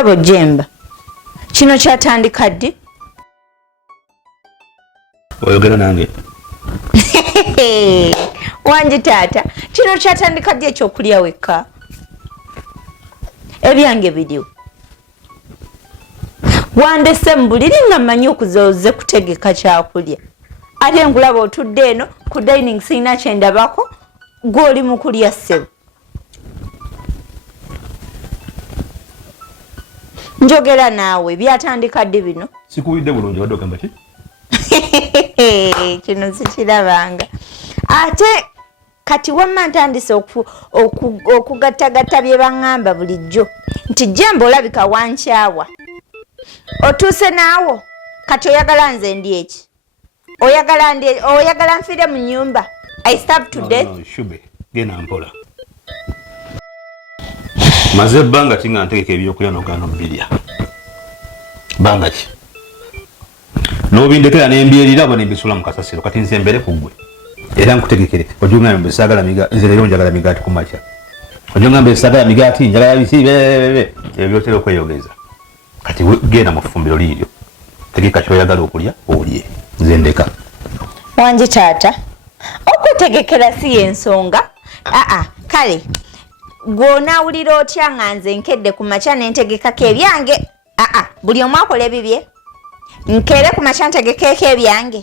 Sabo Jemba. Kino kyatandika ddi? Oyogera nange. Wanji taata, kino kyatandika ddi ekyokulya wekka? Ebyange biriwo. Wandese mbuliri nga mmanyi okuzooze kutegeka kyakulya. Ate nkulaba otudde eno ku dining sina kyendabako gw'oli mu kulya ssebo. Njogera naawe byatandika ddi bino? Sikuwulidde bulungi wadde ogamba ki? Kino sikirabanga. Ate kati wamma ntandise okugattagatta bye baŋŋamba bulijjo nti Jemba olabika wankyawa. Otuuse naawo kati oyagala nze ndi eki? Oyagala nfire mu nnyumba? I starve to death? No, shube genda mpola. Maze banga tinga ntegeka ebyokulya n'ogaana obirya. Banga ki? N'obindekera n'embyerira abo nembisula mu kasasiro kati nze mbere ku ggwe. Era nkutegekere ojunga mbe saagala migaati nze leero njagala migaati ku makya. Ojunga mbe saagala migaati njagala bisi ebyotera okweyogeza. Kati genda mu ffumbiro liiryo. Tegeka ky'oyagala okulya olye. Nze ndeka. Wanji taata, okutegekera si y'ensonga. Kale gw'onaawulira otya nga nze nkedde ku makya ne ntegekako ebyange. Buli omu akola ebibye. Nkere ku makya ntegekeko ebyange.